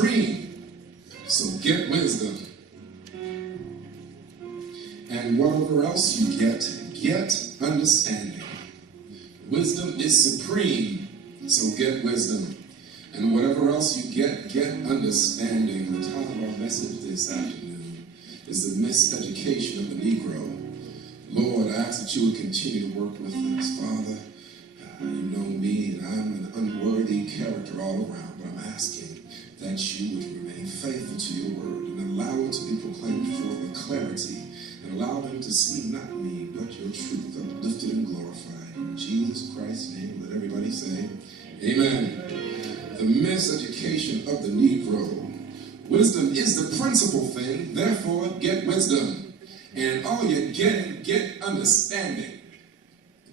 supreme, so get wisdom. And whatever else you get understanding. Wisdom is supreme, so get wisdom. And whatever else you get understanding. The title of our message this afternoon is the miseducation of the Negro. Lord, I ask that you would continue to work with us. Father, you know me, and I'm an unworthy character all around, but I'm asking that you would remain faithful to your word and allow it to be proclaimed forth with clarity, and allow them to see not me, but your truth uplifted and glorified. In Jesus Christ's name, let everybody say, amen. The miseducation of the Negro. Wisdom is the principal thing, therefore get wisdom. And all you're getting, get understanding.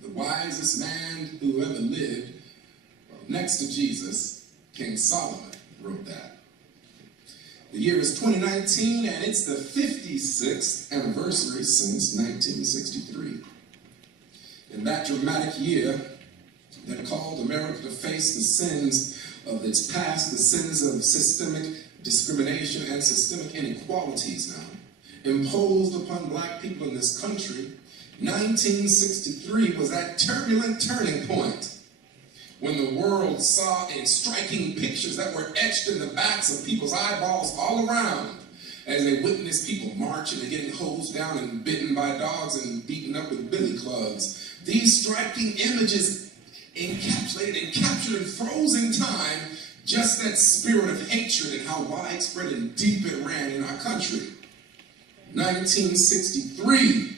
The wisest man who ever lived, next to Jesus, King Solomon, wrote that. The year is 2019, and it's the 56th anniversary since 1963. In that dramatic year that called America to face the sins of its past, the sins of systemic discrimination and systemic inequalities now, imposed upon black people in this country, 1963 was that turbulent turning point when the world saw in striking pictures that were etched in the backs of people's eyeballs all around as they witnessed people marching and getting hosed down and bitten by dogs and beaten up with billy clubs. These striking images encapsulated and captured in frozen time just that spirit of hatred and how widespread and deep it ran in our country. 1963,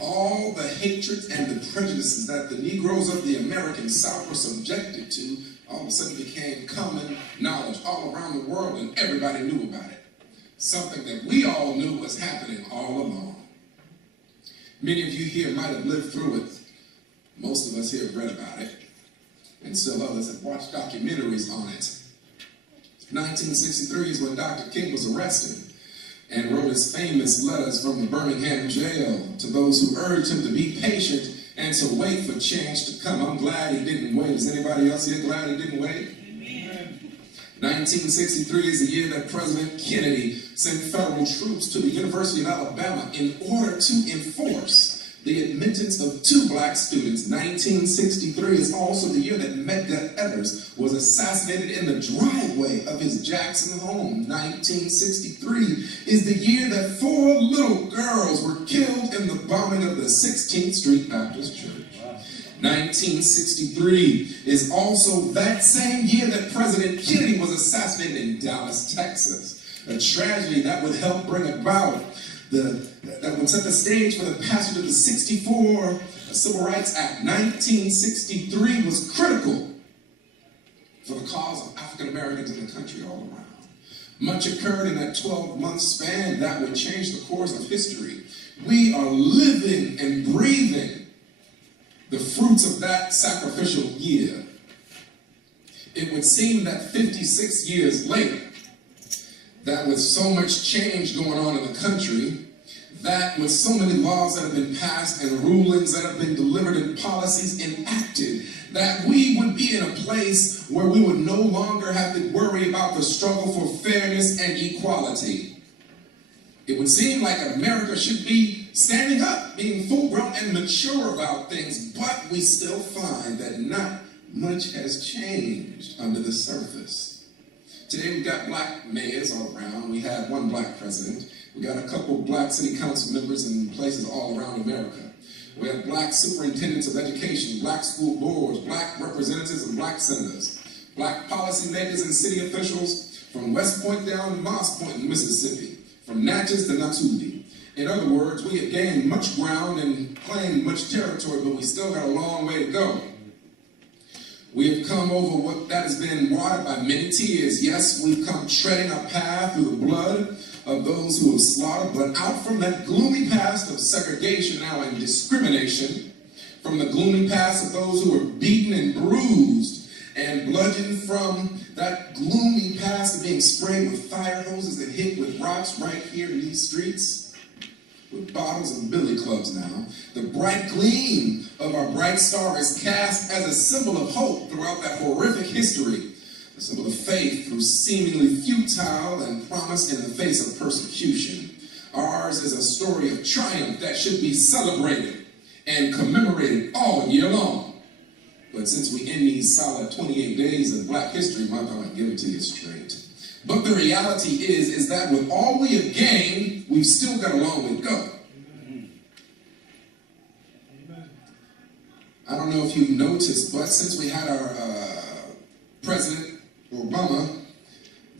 all the hatred and the prejudices that the Negroes of the American South were subjected to all of a sudden became common knowledge all around the world, and everybody knew about it. Something that we all knew was happening all along. Many of you here might have lived through it. Most of us here have read about it, and still others have watched documentaries on it. 1963 is when Dr. King was arrested and wrote his famous letters from the Birmingham jail to those who urged him to be patient and to wait for change to come. I'm glad he didn't wait. Is anybody else here glad he didn't wait? Amen. 1963 is the year that President Kennedy sent federal troops to the University of Alabama in order to enforce the admittance of 2 black students. 1963 is also the year that Medgar Evers was assassinated in the driveway of his Jackson home. 1963 is the year that 4 little girls were killed in the bombing of the 16th Street Baptist Church. 1963 is also that same year that President Kennedy was assassinated in Dallas, Texas. A tragedy that would help bring about that would set the stage for the passage of the 64 Civil Rights Act. 1963 was critical for the cause of African Americans in the country all around. Much occurred in that 12-month span that would change the course of history. We are living and breathing the fruits of that sacrificial year. It would seem that 56 years later, that with so much change going on in the country, that with so many laws that have been passed and rulings that have been delivered and policies enacted, that we would be in a place where we would no longer have to worry about the struggle for fairness and equality. It would seem like America should be standing up, being full-grown and mature about things, but we still find that not much has changed under the surface. Today we've got black mayors all around. We have 1 black president. We got a couple black city council members in places all around America. We have black superintendents of education, black school boards, black representatives and black senators, black policymakers and city officials from West Point down to Moss Point in Mississippi, from Natchez to Natundi. In other words, we have gained much ground and claimed much territory, but we still got a long way to go. We have come over what that has been watered by many tears. Yes, we've come treading our path through the blood of those who have slaughtered, but out from that gloomy past of segregation now and discrimination, from the gloomy past of those who were beaten and bruised and bludgeoned, from that gloomy past of being sprayed with fire hoses and hit with rocks right here in these streets, with bottles and billy clubs now. The bright gleam of our bright star is cast as a symbol of hope throughout that horrific history a symbol of faith through seemingly futile and promise in the face of persecution. Ours is a story of triumph that should be celebrated and commemorated all year long. But since we end these solid 28 days of Black History Month, I'm going to give it to you straight. But the reality is that with all we have gained, we've still got a long way to go. I don't know if you've noticed, but since we had our President Obama,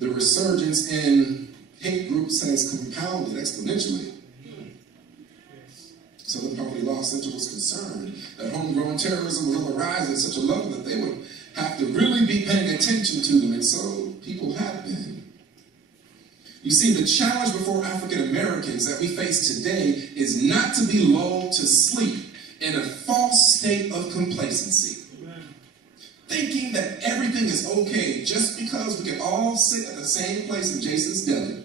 the resurgence in hate groups has compounded exponentially. Southern Poverty Law Center was concerned that homegrown terrorism was on the rise at such a level that they would have to really be paying attention to them, and so people have been. You see, the challenge before African Americans that we face today is not to be lulled to sleep in a false state of complacency. Amen. Thinking that everything is okay just because we can all sit at the same place in Jason's Deli.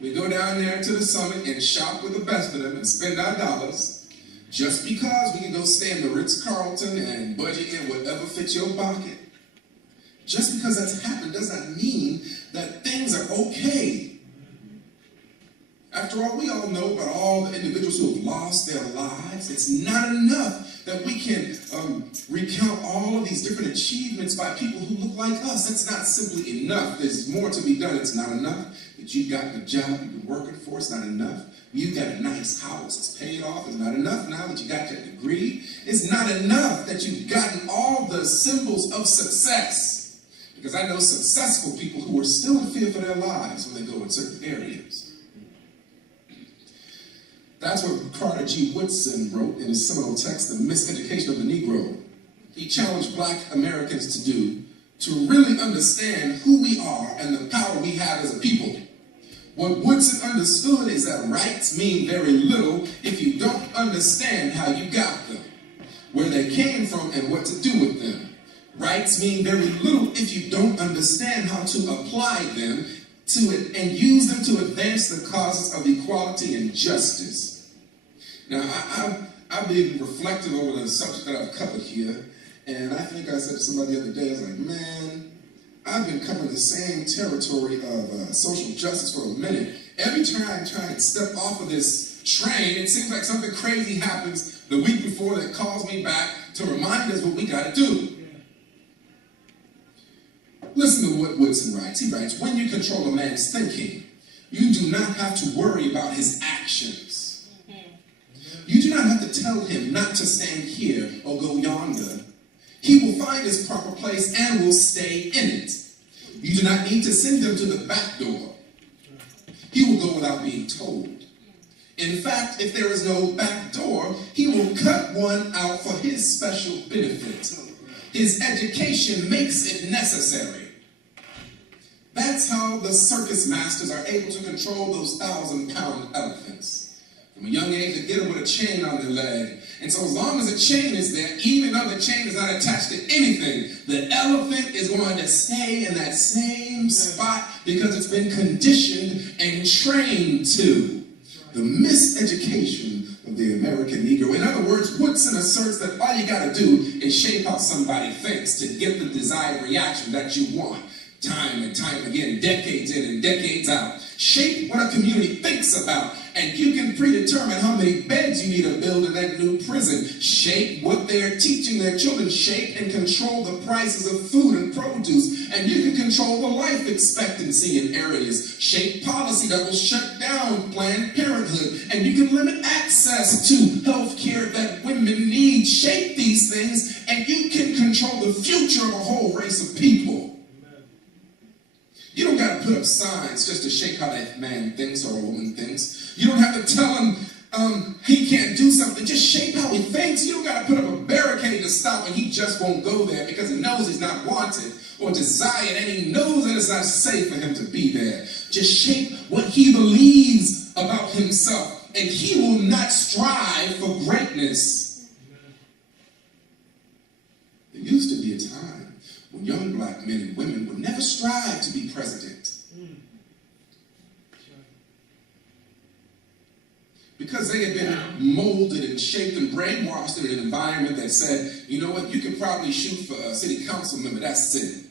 We go down there to the summit and shop with the best of them and spend our dollars just because we can go stay in the Ritz-Carlton and budget in whatever fits your pocket. Just because that's happened does not mean that things are okay. After all, we all know about all the individuals who have lost their lives. It's not enough that we can recount all of these different achievements by people who look like us. That's not simply enough. There's more to be done. It's not enough that you've got the job you've been working for. It's not enough. You've got a nice house. It's paid off. It's not enough now that you got your degree. It's not enough that you've gotten all the symbols of success. Because I know successful people who are still in fear for their lives when they go in certain areas. That's what Carter G. Woodson wrote in his seminal text, The Miseducation of the Negro. He challenged Black Americans to do, to really understand who we are and the power we have as a people. What Woodson understood is that rights mean very little if you don't understand how you got them, where they came from and what to do with them. Rights mean very little if you don't understand how to apply them to it and use them to advance the causes of equality and justice. Now, I've been reflective over the subject that I've covered here, and I think I said to somebody the other day, I was like, man, I've been covering the same territory of social justice for a minute. Every time I try and step off of this train, it seems like something crazy happens the week before that calls me back to remind us what we got to do. Listen to what Woodson writes. He writes, when you control a man's thinking, you do not have to worry about his actions. You do not have to tell him not to stand here or go yonder. He will find his proper place and will stay in it. You do not need to send him to the back door. He will go without being told. In fact, if there is no back door, he will cut one out for his special benefit. His education makes it necessary. That's how the circus masters are able to control those 1,000-pound elephants. From a young age, they get them with a chain on their leg. And so as long as the chain is there, even though the chain is not attached to anything, the elephant is going to stay in that same spot because it's been conditioned and trained to. The miseducation of the American Negro. In other words, Woodson asserts that all you got to do is shape how somebody thinks to get the desired reaction that you want. Time and time again, decades in and decades out. Shape what a community thinks about, and you can predetermine how many beds you need to build in that new prison. Shape what they're teaching their children. Shape and control the prices of food and produce, and you can control the life expectancy in areas. Shape policy that will shut down Planned Parenthood, and you can limit access to health care that women need. Shape these things, and you can control the future of a whole race of people. You don't got to put up signs just to shape how that man thinks or a woman thinks. You don't have to tell him he can't do something. Just shape how he thinks. You don't got to put up a barricade to stop and he just won't go there because he knows he's not wanted or desired and he knows that it's not safe for him to be there. Just shape what he believes about himself and he will not strive for greatness. There used to be a time when young black men and women would never strive to be president. Because they had been molded and shaped and brainwashed in an environment that said, you know what, you could probably shoot for a city council member, that's it.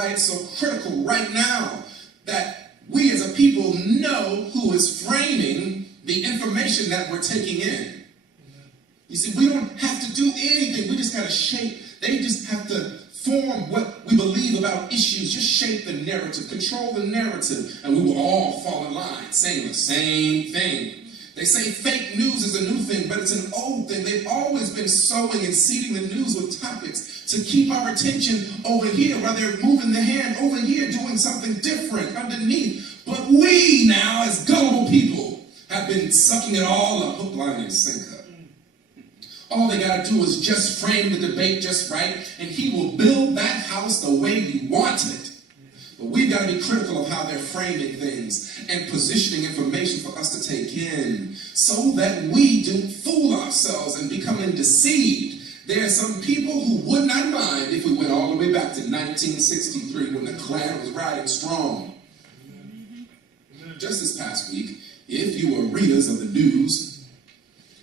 why it's so critical right now that we as a people know who is framing the information that we're taking in. You see, we don't have to do anything. We just got to shape. They just have to form what we believe about issues. Just shape the narrative, control the narrative, and we will all fall in line saying the same thing. They say fake news is a new thing, but it's an old thing. They've always been sowing and seeding the news with topics to keep our attention over here, while they're moving the hand over here, doing something different underneath. But we now, as gullible people, have been sucking it all up, hook, line, and sinker. All they got to do is just frame the debate just right, and he will build that house the way we want it. But we've got to be critical of how they're framing things and positioning information for us to take in so that we don't fool ourselves and becoming deceived. There are some people who would not mind if we went all the way back to 1963 when the Klan was riding strong. Just this past week, if you were readers of the news,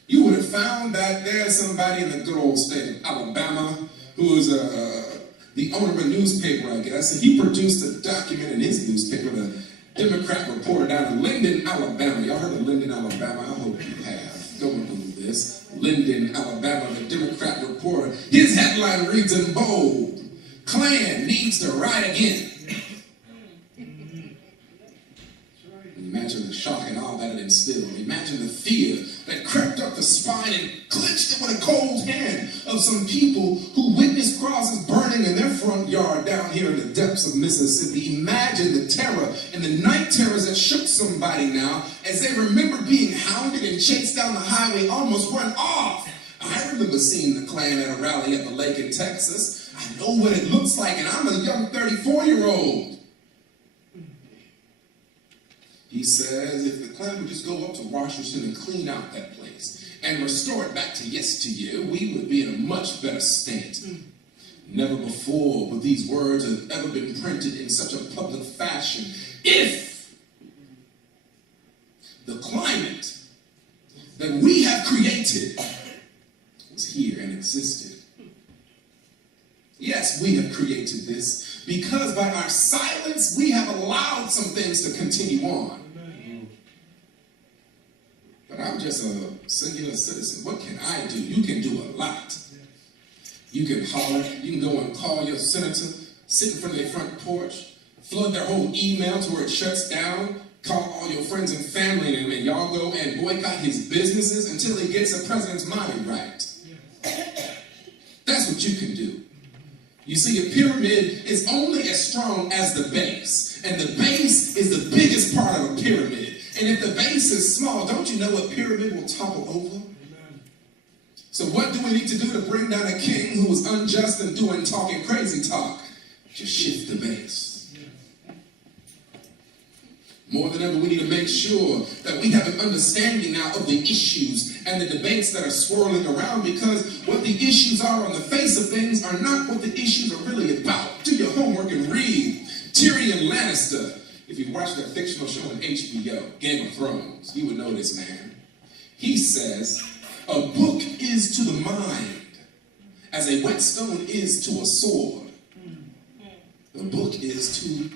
you would have found that there's somebody in the good old state of Alabama who is the owner of a newspaper, I guess, and he produced a document in his newspaper, the Democrat reporter down in Linden, Alabama. Y'all heard of Linden, Alabama? I hope you have. Go and Google this. Linden, Alabama, the Democrat reporter. His headline reads in bold, "Klan needs to ride again." Imagine the shock and all that it instilled. Imagine the fear that crept up the spine and clenched it with a cold hand of some people who witnessed crosses burning in their front yard down here in the depths of Mississippi. Imagine the terror and the night terrors that shook somebody now as they remember being hounded and chased down the highway, almost run off. I remember seeing the Klan at a rally at the lake in Texas. I know what it looks like, and I'm a young 34-year-old. He says if the Klan would just go up to Washington and clean out that place and restore it back to yesteryear, we would be in a much better state. Never before would these words have ever been printed in such a public fashion. If the climate that we have created was here and existed. Yes, we have created this because by our silence we have allowed some things to continue on. But I'm just a singular citizen. What can I do? You can do a lot. You can holler. You can go and call your senator, sit in front of their front porch, flood their whole email to where it shuts down, call all your friends and family, and y'all go and boycott his businesses until he gets the president's mind right. That's what you can do. You see, a pyramid is only as strong as the base, and the base is the biggest part of a pyramid. And if the base is small, don't you know a pyramid will topple over? Amen. So what do we need to do to bring down a king who was unjust and talking crazy talk? Just shift the base. More than ever, we need to make sure that we have an understanding now of the issues and the debates that are swirling around, because what the issues are on the face of things are not what the issues are really about. Do your homework and read. Tyrion Lannister, if you watch that fictional show on HBO, Game of Thrones, you would know this man. He says, a book is to the mind as a whetstone is to a sword. A book is to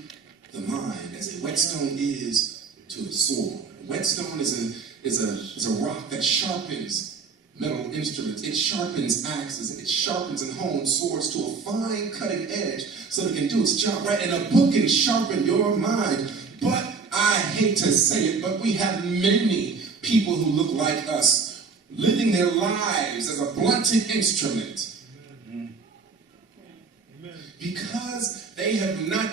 the mind as a whetstone is to the sword. A whetstone is a rock that sharpens metal instruments. It sharpens axes, and it sharpens and hones swords to a fine cutting edge so it can do its job right. And a book can sharpen your mind. But I hate to say it, but we have many people who look like us living their lives as a blunted instrument. Amen. Because they have not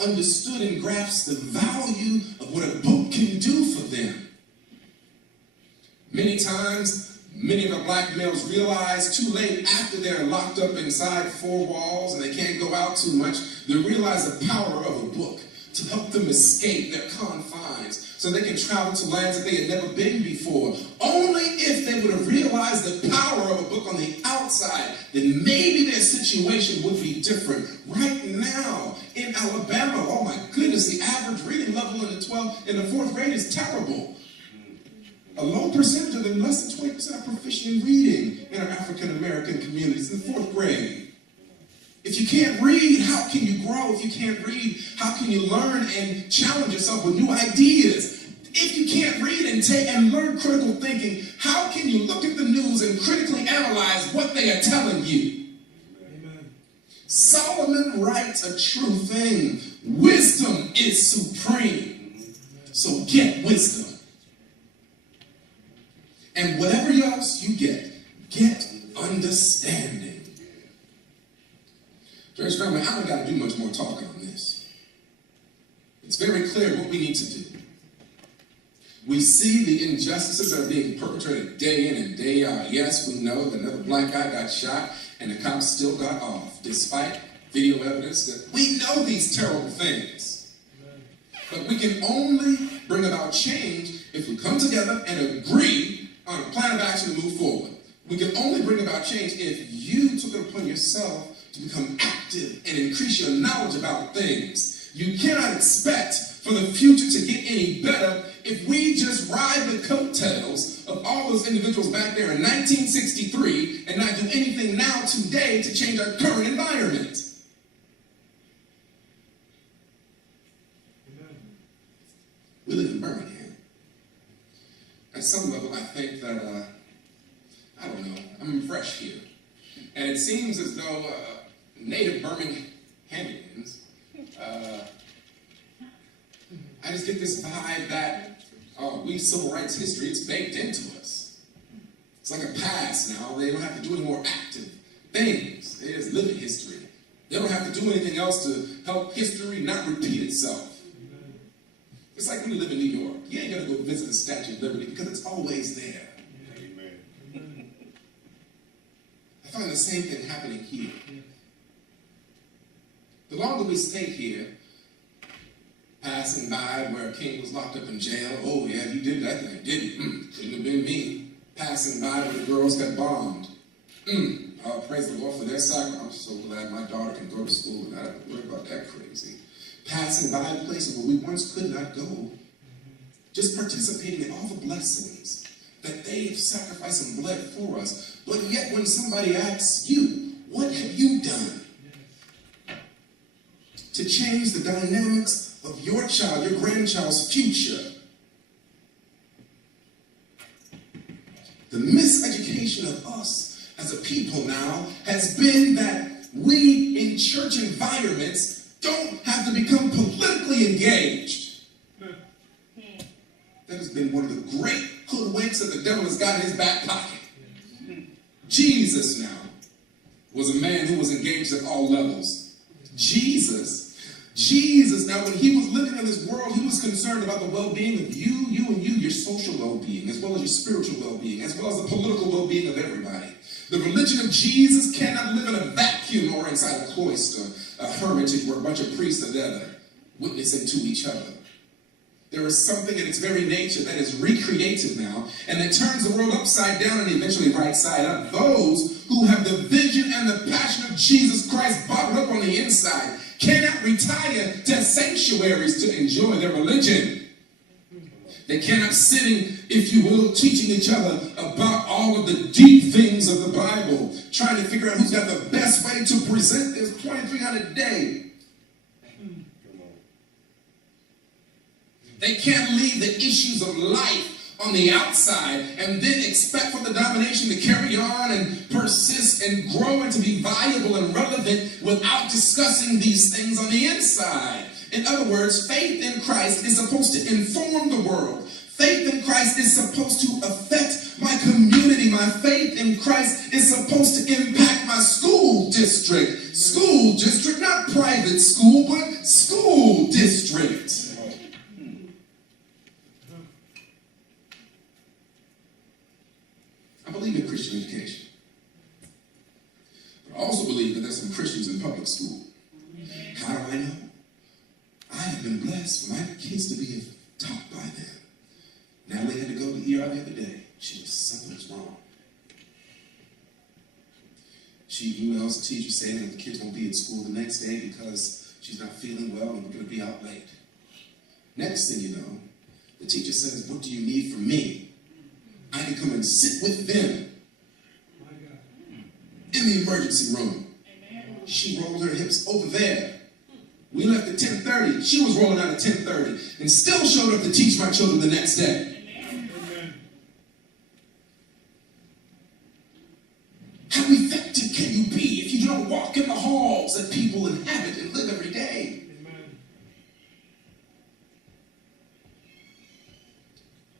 understood and grasped the value of what a book can do for them. Many times, many of the black males realize too late after they're locked up inside four walls and they can't go out too much, they realize the power of a book to help them escape their confines so they can travel to lands that they had never been before. Only if they would have realized the power of a book on the outside, then maybe their situation would be different. Right now, in Alabama, oh my goodness, the average reading level in the fourth grade is terrible. A low percentage of them, less than 20%, are proficient in reading in our African American communities in the fourth grade. If you can't read, how can you grow? If you can't read, how can you learn and challenge yourself with new ideas? If you can't read and learn critical thinking, how can you look at the news and critically analyze what they are telling you? Amen. Solomon writes a true thing. Wisdom is supreme. So get wisdom. And whatever else you get understanding. Church family, I don't got to do much more talking on this. It's very clear what we need to do. We see the injustices that are being perpetrated day in and day out. Yes, we know that another black guy got shot and the cops still got off, despite video evidence that we know these terrible things. But we can only bring about change if we come together and agree on a plan of action to move forward. We can only bring about change if you took it upon yourself to become active and increase your knowledge about things. You cannot expect for the future to get any better if we just ride the coattails of all those individuals back there in 1963 and not do anything now today to change our current environment. We live in Birmingham. At some level, I think that, I don't know, I'm fresh here. And it seems as though native Birminghamians, I just get this vibe that we civil rights history, it's baked into us. It's like a past now. They don't have to do any more active things. They just live in history. They don't have to do anything else to help history not repeat itself. It's like when you live in New York. You ain't got to go visit the Statue of Liberty because it's always there. Amen. I find the same thing happening here. The longer we stay here, passing by where a king was locked up in jail. Oh, yeah, you did that thing, didn't you? Couldn't have been me. Passing by where the girls got bombed. Oh, praise the Lord for their sacrifice. I'm so glad my daughter can go to school and I don't have to worry about that crazy. Passing by places where we once could not go. Just participating in all the blessings that they have sacrificed and bled for us. But yet when somebody asks you, what have you done to change the dynamics of your child, your grandchild's future? The miseducation of us as a people now has been that we in church environments don't have to become politically engaged. That has been one of the great hoodwinks that the devil has got in his back pocket. Jesus now was a man who was engaged at all levels. Jesus now, when he was living in this world, he was concerned about the well-being of you, your social well-being, as well as your spiritual well-being, as well as the political well-being of everybody. The religion of Jesus cannot live in a vacuum or inside a cloister, a hermitage where a bunch of priests are there witnessing to each other. There is something in its very nature that is recreated now, and that turns the world upside down and eventually right side up. Those who have the vision and the passion of Jesus Christ bottled up on the inside cannot retire to sanctuaries to enjoy their religion. They cannot sitting, if you will, teaching each other about all of the deep things of the Bible, trying to figure out who's got the best way to present this 2300 a day. They can't leave the issues of life on the outside and then expect for the denomination to carry on and persist and grow and to be viable and relevant without discussing these things on the inside. In other words, faith in Christ is supposed to inform the world. Faith in Christ is supposed to affect my community. My faith in Christ is supposed to impact my school district. School district, not private school, but school district. I believe in Christian education. But I also believe that there's some Christians in public school. How do I know? I have been blessed for my kids to be taught by them. Natalie had to go to the ER the other day. Something was wrong. She emails the teacher saying that the kids won't be at school the next day because she's not feeling well and we're going to be out late. Next thing you know, the teacher says, what do you need from me? I can come and sit with them in the emergency room. She rolled her hips over there. We left at 10:30. She was rolling out at 10:30 and still showed up to teach my children the next day. Amen. How effective can you be if you don't walk in the halls that people inhabit and live every day? Amen.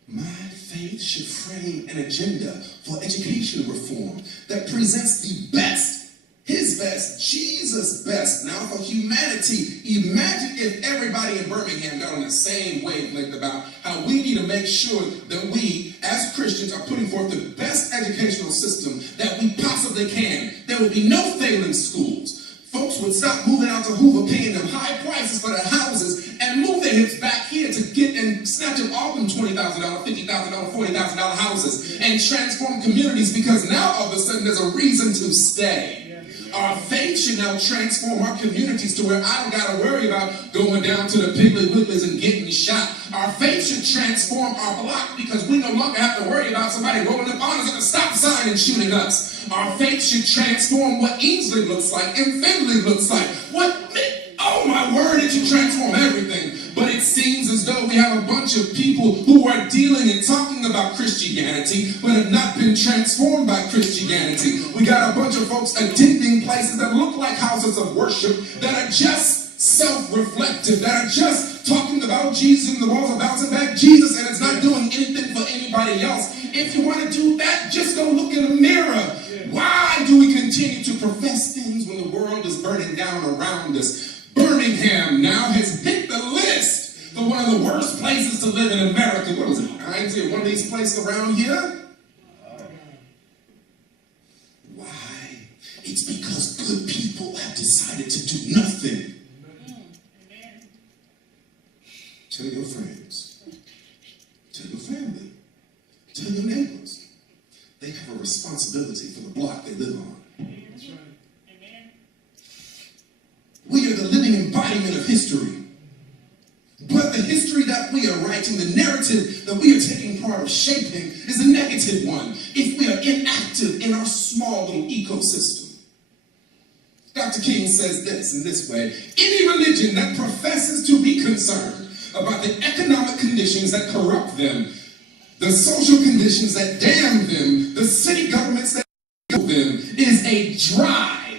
My faith should frame an agenda for education reform that presents the best, his best, Jesus' best. Now for humanity, imagine if everybody in Birmingham got on the same wavelength about how we need to make sure that we, as Christians, are putting forth the best educational system that we possibly can. There would be no failing schools. Folks would stop moving out to Hoover, paying them high prices for their houses, and move their hips back here to get and snatch up all them $20,000, $50,000, $40,000 houses and transform communities, because now all of a sudden there's a reason to stay. Our faith should now transform our communities to where I don't got to worry about going down to the Piggly Wigglies and getting shot. Our faith should transform our block because we no longer have to worry about somebody rolling up on us at a stop sign and shooting us. Our faith should transform what Ainsley looks like and Findlay looks like. Oh my word, it should transform everything. But it seems as though we have a bunch of people who are dealing and talking about Christianity but have not been transformed by Christianity. We got a bunch of folks attending places that look like houses of worship that are just self-reflective, that are just talking about Jesus and the walls are bouncing back Jesus, and it's not doing anything for anybody else. If you want to do that, just go look in the mirror. Why do we continue to profess things when the world is burning down around us? Birmingham now has hit the list for one of the worst places to live in America. What was it? One of these places around here? Why? It's because good people have decided to do nothing. Tell your friends. Tell your family. Tell your neighbors. They have a responsibility for the block they live on. We are the living embodiment of history. But the history that we are writing, the narrative that we are taking part of shaping, is a negative one if we are inactive in our small little ecosystem. Dr. King says this in this way: any religion that professes to be concerned about the economic conditions that corrupt them, the social conditions that damn them, the city governments that kill them, is a dry,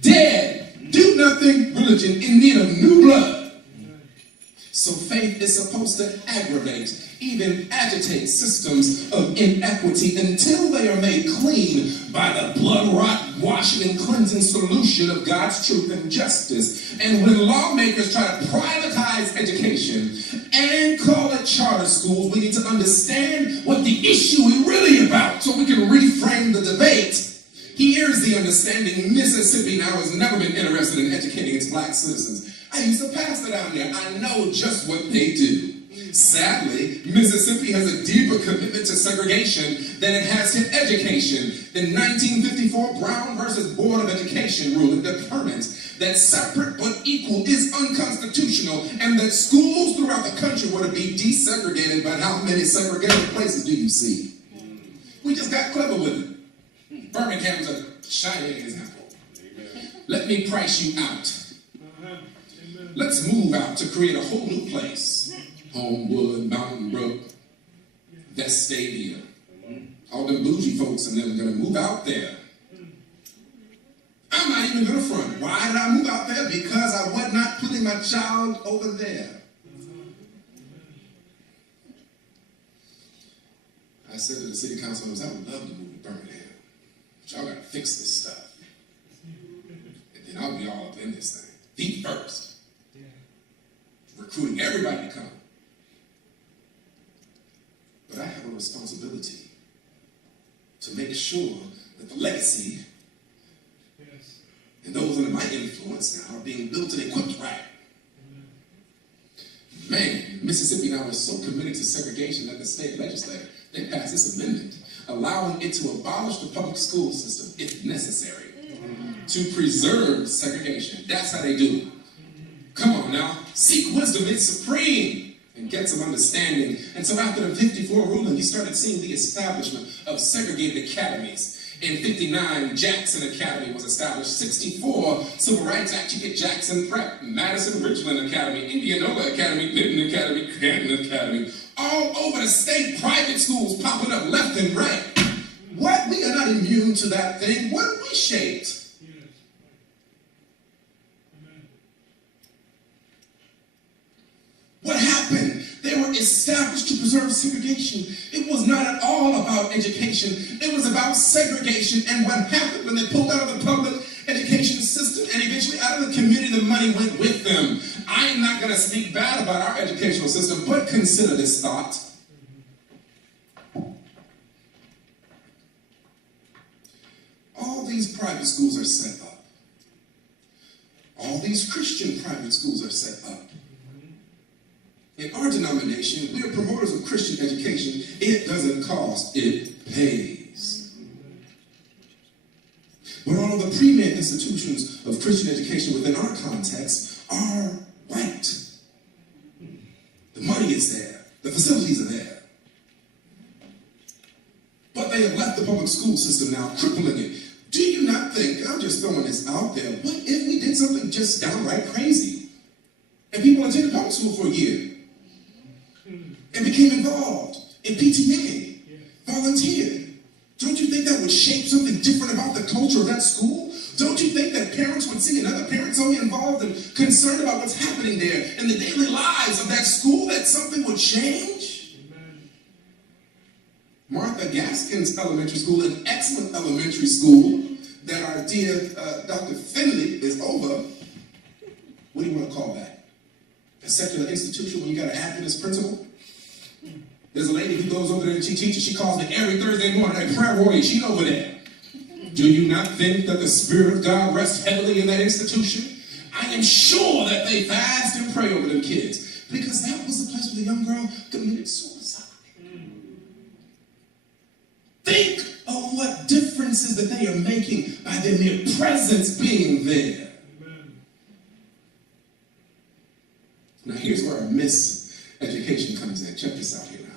dead, do-nothing religion in need of new blood. So faith is supposed to aggravate, even agitate systems of inequity until they are made clean by the blood-rot, washing and cleansing solution of God's truth and justice. And when lawmakers try to privatize education and call it charter schools, we need to understand what the issue is really about so we can reframe the debate. Here's the understanding: Mississippi now has never been interested in educating its black citizens. I used to pastor down there. I know just what they do. Sadly, Mississippi has a deeper commitment to segregation than it has to education. The 1954 Brown versus Board of Education ruling determines that separate but equal is unconstitutional and that schools throughout the country were to be desegregated. But how many segregated places do you see? We just got clever with it. Birmingham's a shining example. Amen. Let me price you out. Let's move out to create a whole new place. Homewood, Mountain Brook, Vestavia. All them bougie folks and them are going to move out there. I'm not even going to front. Why did I move out there? Because I was not putting my child over there. I said to the city council members, I would love to move to Birmingham. But y'all got to fix this stuff. And then I'll be all up in this thing. Feet first. Recruiting everybody to come. But I have a responsibility to make sure that the legacy and those under my influence now are being built and equipped right. Man, Mississippi now is so committed to segregation that the state legislature, they passed this amendment allowing it to abolish the public school system if necessary to preserve segregation. That's how they do it. Come on now, seek wisdom, it's supreme, and get some understanding. And so after the 54 ruling, you started seeing the establishment of segregated academies. In 59, Jackson Academy was established. 64, Civil Rights Act, you get Jackson Prep, Madison Richland Academy, Indianola Academy, Benton Academy, Canton Academy. All over the state, private schools popping up left and right. What? We are not immune to that thing. What have we shaped? What happened? They were established to preserve segregation. It was not at all about education. It was about segregation. And what happened when they pulled out of the public education system and eventually out of the community, the money went with them. I am not going to speak bad about our educational system, but consider this thought. All these private schools are set up. All these Christian private schools are set up. In our denomination, we are promoters of Christian education. It doesn't cost, it pays. But all of the pre-med institutions of Christian education within our context are white. The money is there. The facilities are there. But they have left the public school system now, crippling it. Do you not think, I'm just throwing this out there, what if we did something just downright crazy? And people attended public school for a year and became involved in PTA, volunteered. Don't you think that would shape something different about the culture of that school? Don't you think that parents would see another parent so involved and concerned about what's happening there in the daily lives of that school that something would change? Amen. Martha Gaskin's elementary school, an excellent elementary school that our dear Dr. Finley is over. What do you want to call that? A secular institution when you got an Adventist principal? There's a lady who goes over there and she teaches. She calls me every Thursday morning, a prayer warrior. She's over there. Do you not think that the Spirit of God rests heavily in that institution? I am sure that they fast and pray over them kids, because that was the place where the young girl committed suicide. Think of what differences that they are making by their mere presence being there. Now here's where our miseducation comes in. Check this out here now.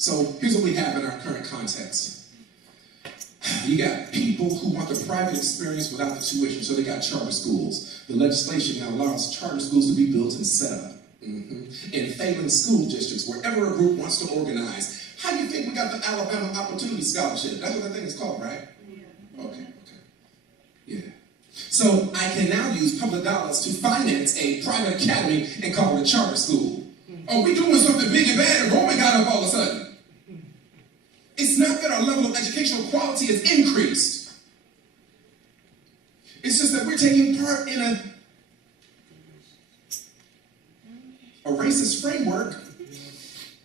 So here's what we have in our current context. You got people who want the private experience without the tuition, so they got charter schools. The legislation now allows charter schools to be built and set up in failing school districts, wherever a group wants to organize. How do you think we got the Alabama Opportunity Scholarship? That's what that thing is called, right? Yeah. Okay. Yeah. So I can now use public dollars to finance a private academy and call it a charter school. Oh, we doing something big and bad and Roman got up all of a sudden. It's not that our level of educational quality has increased. It's just that we're taking part in a racist framework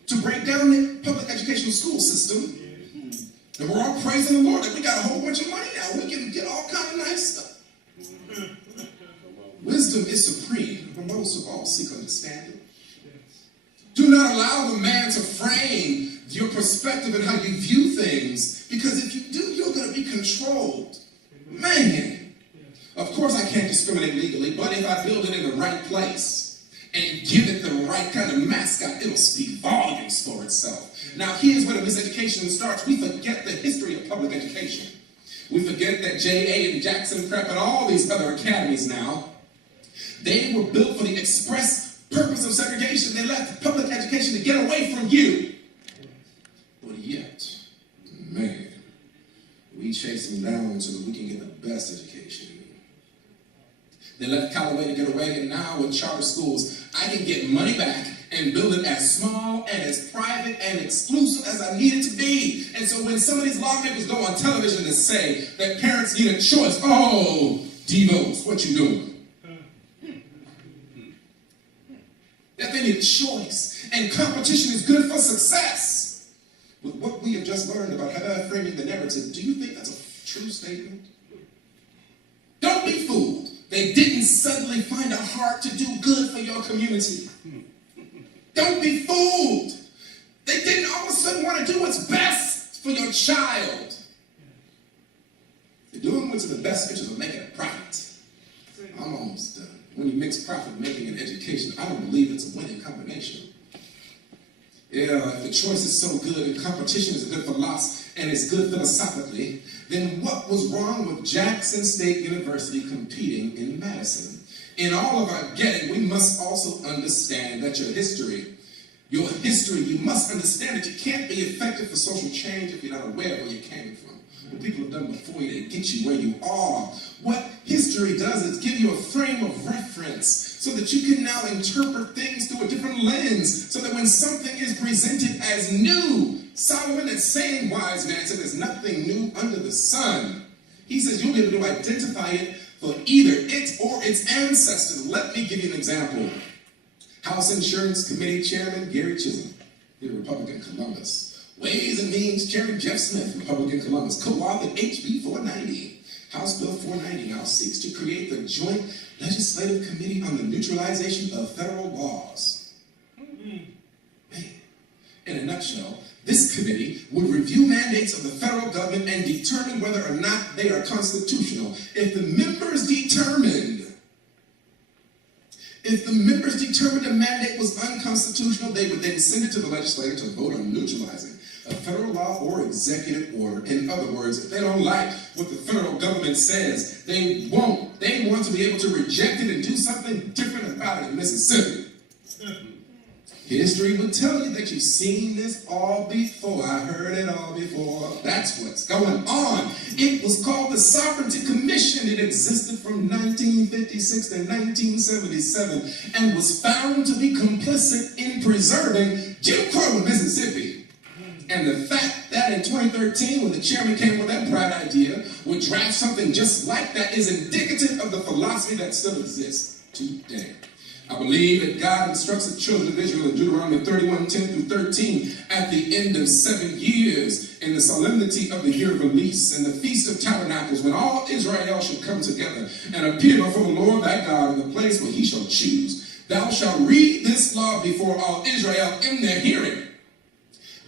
to break down the public educational school system. And we're all praising the Lord that we got a whole bunch of money now. We can get all kind of nice stuff. Wisdom is supreme, but those who all seek understanding. Do not allow the man to frame your perspective and how you view things, because if you do, you're going to be controlled. Man, of course I can't discriminate legally, but if I build it in the right place and give it the right kind of mascot, it'll speak volumes for itself. Now here's where the miseducation starts. We forget the history of public education. We forget that J.A. and Jackson Prep and all these other academies now, they were built for the express purpose of segregation. They left public education to get away from you. But yet, man, we chase them down so that we can get the best education. They left Callaway to get away, and now with charter schools, I can get money back and build it as small and as private and exclusive as I need it to be. And so when some of these lawmakers go on television and say that parents need a choice, oh, Devos, what you doing? That they need a choice, and competition is good for success. With what we have just learned about framing the narrative, do you think that's a true statement? Don't be fooled. They didn't suddenly find a heart to do good for your community. Don't be fooled. They didn't all of a sudden want to do what's best for your child. They're doing what's in the best interest of making a profit. I'm almost done. When you mix profit making and education, I don't believe it's a winning combination. It yeah, if the choice is so good and competition is a good philosophy and it's good philosophically, then what was wrong with Jackson State University competing in Madison? In all of our getting, we must also understand that your history, you must understand that you can't be effective for social change if you're not aware of where you came from. What people have done before you to get you where you are. What history does is give you a frame of reference so that you can now interpret things through a different lens, so that when something is presented as new, Solomon, that same wise man, said there's nothing new under the sun. He says you'll be able to identify it for either it or its ancestors. Let me give you an example. House Insurance Committee Chairman Gary Chisholm, the Republican Columbus. Ways and Means Chairman Jeff Smith, Republican Columbus, co-authored HB 490. House Bill 490 now seeks to create the Joint Legislative Committee on the Neutralization of Federal Laws. Man. In a nutshell, this committee would review mandates of the federal government and determine whether or not they are constitutional. If the members determined a mandate was unconstitutional, they would then send it to the legislature to vote on neutralizing a federal law or executive order. In other words, if they don't like what the federal government says, they want to be able to reject it and do something different about it in Mississippi. History would tell you that you've seen this all before. I heard it all before. That's what's going on. It was called the Sovereignty Commission. It existed from 1956 to 1977 and was found to be complicit in preserving Jim Crow in Mississippi. And the fact that in 2013, when the chairman came with that bright idea, would draft something just like that is indicative of the philosophy that still exists today. I believe that God instructs the children of Israel in Deuteronomy 31:10-13 at the end of 7 years in the solemnity of the year of release and the Feast of Tabernacles, when all Israel shall come together and appear before the Lord thy God in the place where he shall choose. Thou shalt read this law before all Israel in their hearing.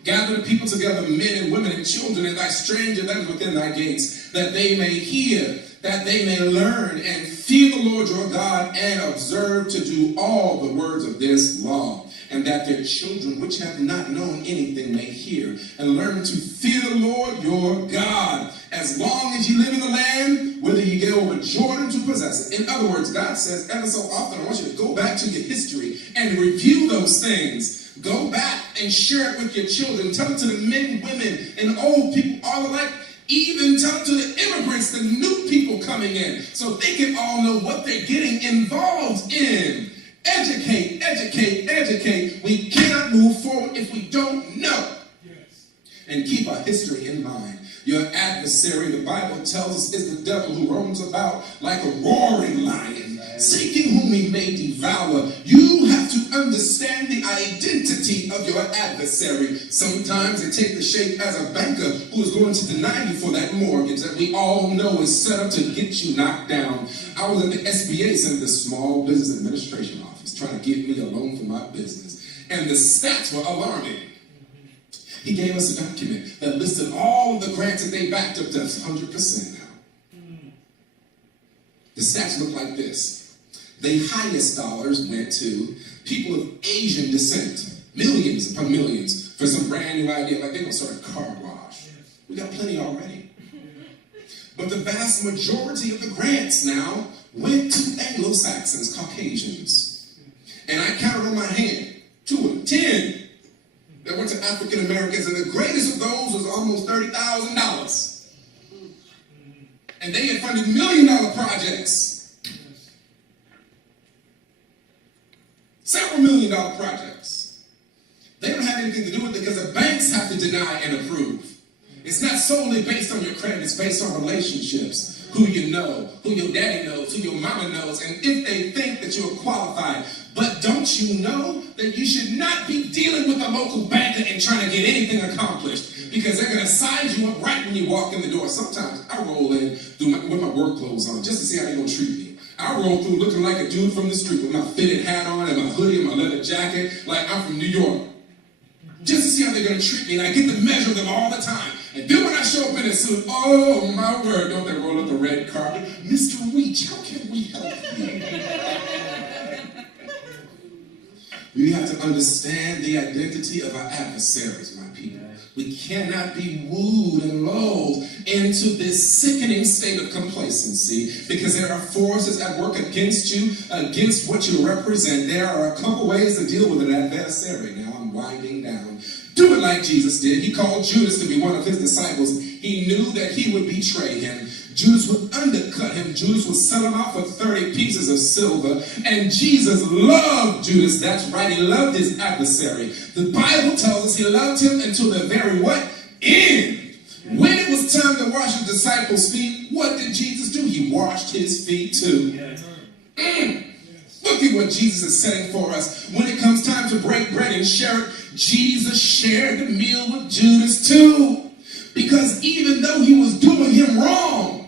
Gather the people together, men and women and children, and thy stranger that is within thy gates, that they may hear, that they may learn and fear the Lord your God and observe to do all the words of this law, and that their children which have not known anything may hear and learn to fear the Lord your God as long as you live in the land, whether you get over Jordan to possess it. In other words, God says ever so often, I want you to go back to your history and review those things. Go back and share it with your children. Tell it to the men, women, and old people all alike. Even tell it to the immigrants, the new people coming in, so they can all know what they're getting involved in. Educate, educate, educate. We cannot move forward if we don't know. Yes. And keep our history in mind. Your adversary, the Bible tells us, is the devil who roams about like a roaring lion, seeking whom he may devour. You have to understand the identity of your adversary. Sometimes it takes the shape as a banker who is going to deny you for that mortgage that we all know is set up to get you knocked down. I was at the SBA, the Small Business Administration Office, trying to get me a loan for my business. And the stats were alarming. He gave us a document that listed all of the grants that they backed up to 100% now. The stats look like this. The highest dollars went to people of Asian descent. Millions upon millions for some brand new idea, like they're going to start a car wash. We got plenty already. But the vast majority of the grants now went to Anglo-Saxons, Caucasians. And I counted on my hand, 2 of them, 10. That went to African Americans, and the greatest of those was almost $30,000. And they had funded $1 million projects. Several $1 million projects. They don't have anything to do with it because the banks have to deny and approve. It's not solely based on your credit, it's based on relationships. Who you know, who your daddy knows, who your mama knows, and if they think that you're qualified. But don't you know that you should not be dealing with a local banker and trying to get anything accomplished, because they're going to size you up right when you walk in the door. Sometimes I roll in with my work clothes on just to see how they're going to treat me. I roll through looking like a dude from the street with my fitted hat on and my hoodie and my leather jacket, like I'm from New York, just to see how they're going to treat me, and I get to measure them all the time. And then when I show up in a suit, oh my word, don't they roll up the red carpet? Mr. Weech, how can we help you? You have to understand the identity of our adversaries, my people. We cannot be wooed and lulled into this sickening state of complacency because there are forces at work against you, against what you represent. There are a couple ways to deal with an adversary. Now I'm winding down. Do it like Jesus did. He called Judas to be one of his disciples. He knew that he would betray him. Judas would undercut him. Judas would sell him out for 30 pieces of silver. And Jesus loved Judas. That's right. He loved his adversary. The Bible tells us he loved him until the very what? End. When it was time to wash his disciples' feet, what did Jesus do? He washed his feet too. Look at what Jesus is setting for us. When it comes time to break bread and share it, Jesus shared the meal with Judas too. Because even though he was doing him wrong,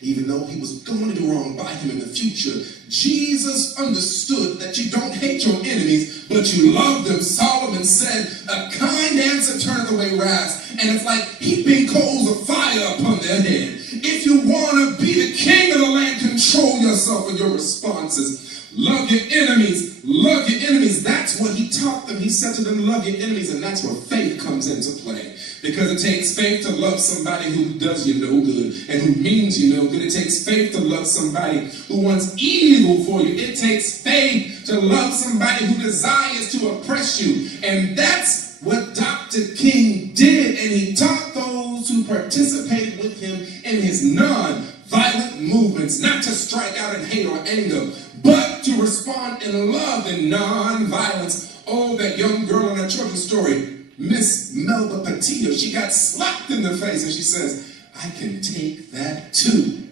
even though he was going to do wrong by him in the future, Jesus understood that you don't hate your enemies, but you love them. Solomon said, a kind answer turneth away wrath. And it's like heaping coals of fire upon their head. If you want to be the king of the land, control yourself and your responses. Love your enemies. Love your enemies. That's what he taught them. He said to them, love your enemies. And that's where faith comes into play. Because it takes faith to love somebody who does you no good and who means you no good. It takes faith to love somebody who wants evil for you. It takes faith to love somebody who desires to oppress you. And that's what Dr. King did. And he taught those who participated with him in his non-violent movements, not to strike out in hate or anger, but to respond in love and non-violence. Oh, that young girl in that children's story, Miss Melba Petito, she got slapped in the face and she says, I can take that too.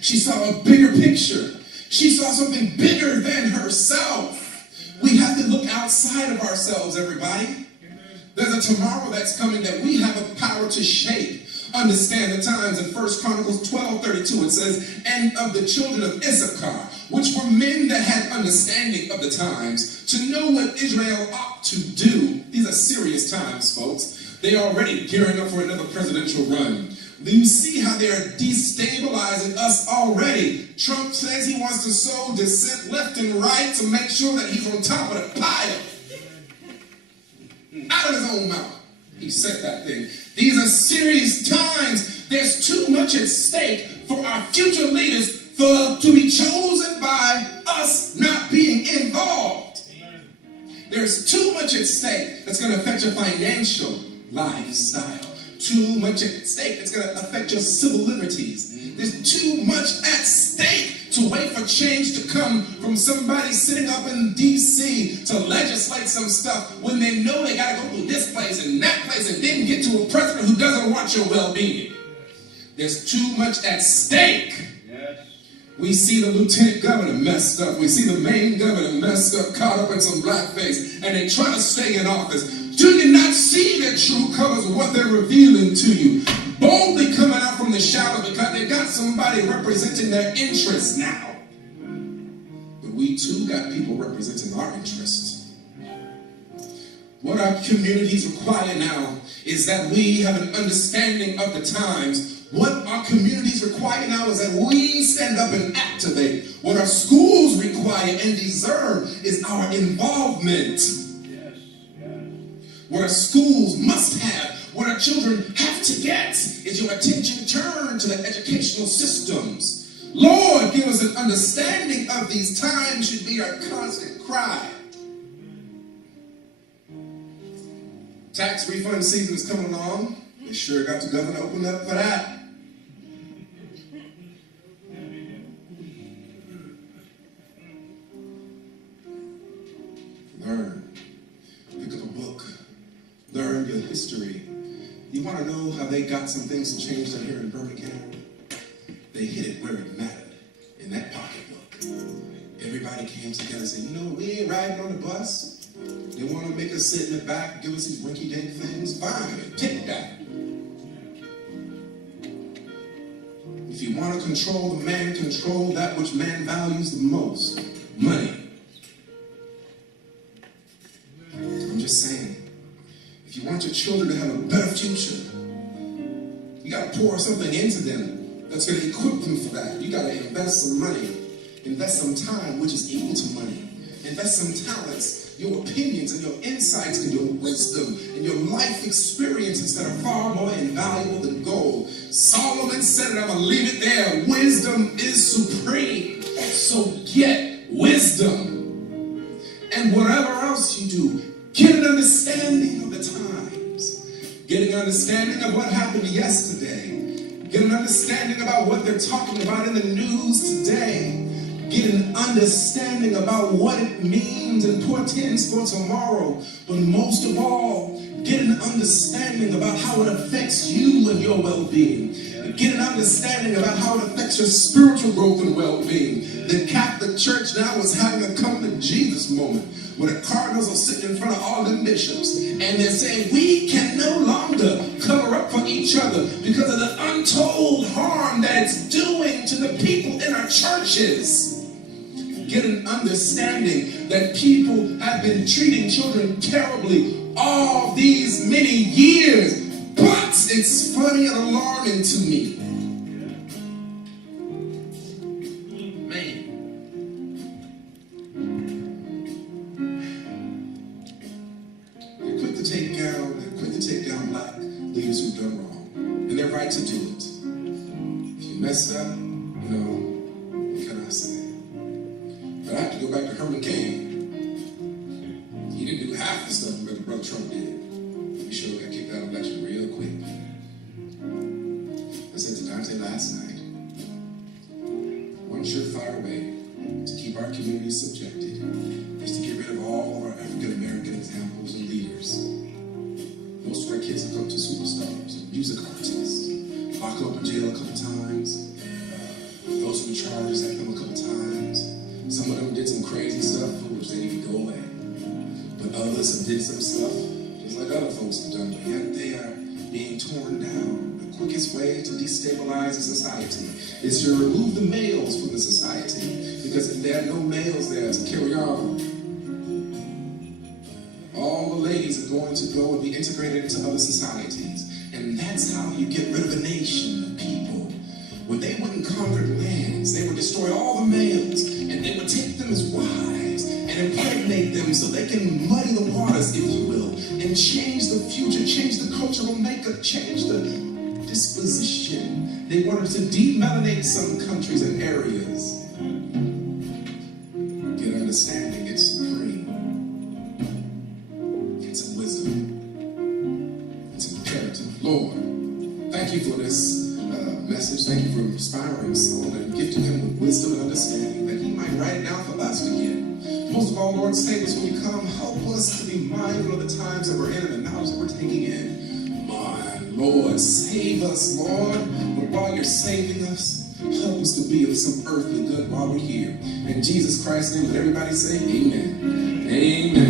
She saw a bigger picture. She saw something bigger than herself. We have to look outside of ourselves, everybody. There's a tomorrow that's coming that we have a power to shape. Understand the times. In 1 Chronicles 12:32 it says, and of the children of Issachar, which were men that had understanding of the times, to know what Israel ought to do. These are serious times, folks. They are already gearing up for another presidential run. Do you see how they are destabilizing us already? Trump says he wants to sow dissent left and right to make sure that he's on top of the pile. Out of his own mouth. He said that thing. These are serious times. There's too much at stake for our future leaders to be chosen by us not being involved. There's too much at stake that's going to affect your financial lifestyle. Too much at stake that's going to affect your civil liberties. There's too much at stake to wait for change to come from somebody sitting up in D.C. to legislate some stuff when they know they got to go through this place and that place and then get to a president who doesn't want your well-being. There's too much at stake. We see the lieutenant governor messed up. We see the main governor messed up, caught up in some blackface, and they try to stay in office. Do you not see their true colors of what they're revealing to you? Boldly coming out from the shadows because they got somebody representing their interests now. But we too got people representing our interests. What our communities require now is that we have an understanding of the times. What our communities require now is that we stand up and activate. What our schools require and deserve is our involvement. What our schools must have, what our children have to get, is your attention turned to the educational systems. Lord, give us an understanding of these times should be our constant cry. Tax refund season is coming along. They sure got the governor opened up for that. Learn. Pick up a book. Learn your history. You want to know how they got some things changed in here in Birmingham? They hid it where it mattered, in that pocketbook. Everybody came together and said, you know, we ain't riding on the bus. They want to make us sit in the back, give us these rinky-dink things. Fine, take that. If you want to control the man, control that which man values the most, money. I'm just saying, if you want your children to have a better future, you got to pour something into them that's going to equip them for that. You got to invest some money, invest some time, which is equal to money. invest some talents, your opinions, and your insights, and your wisdom, and your life experiences that are far more invaluable than gold. Solomon said it, I'm going to leave it there. Wisdom is supreme. So get wisdom. And whatever else you do, get an understanding of the times. Get an understanding of what happened yesterday. Get an understanding about what they're talking about in the news today. Get an understanding about what it means and portends for tomorrow. But most of all, get an understanding about how it affects you and your well-being. Get an understanding about how it affects your spiritual growth and well-being. The Catholic Church now is having a come to Jesus moment, where the cardinals are sitting in front of all the bishops, and they're saying, we can no longer cover up for each other because of the untold harm that it's doing to the people in our churches. Get an understanding that people have been treating children terribly all these many years, but it's funny and alarming to me. Who've done wrong, and they're right to do it. If you messed up, what can I say? But I have to go back to Herman Cain. He didn't do half the stuff that Brother Trump did. Be sure he got kicked out of election real quick. I said to Dante last night, one surefire way to keep our community subjected is to get rid of all of our African American examples and leaders. Most of our kids have come to superstars and music artists. Lock up in jail a couple times. Those who charges at them a couple times. Some of them did some crazy stuff for which they need to go away. But others have did some stuff just like other folks have done, but yet they are being torn down. The quickest way to destabilize a society is to remove the males from the society, because if there are no males there to carry on, all the ladies are going to go and be integrated into other societies. And that's how you get rid of a nation of people. When they wouldn't conquer lands, they would destroy all the males, and they would take them as wives and impregnate them so they can muddy the waters, if you will, and change the future, change the cultural makeup, change the disposition. They wanted to demelanate some countries and areas. Get understanding, it's supreme. Lord, thank you for this message. Thank you for inspiring Saul and gifting him with wisdom and understanding that he might write it down for us again. Most of all, Lord, save us when you come. Help us to be mindful of the times that we're in and the knowledge that we're taking in. My Lord, save us, Lord. But while you're saving us, help us to be of some earthly good while we're here. In Jesus Christ's name, let everybody say amen. Amen.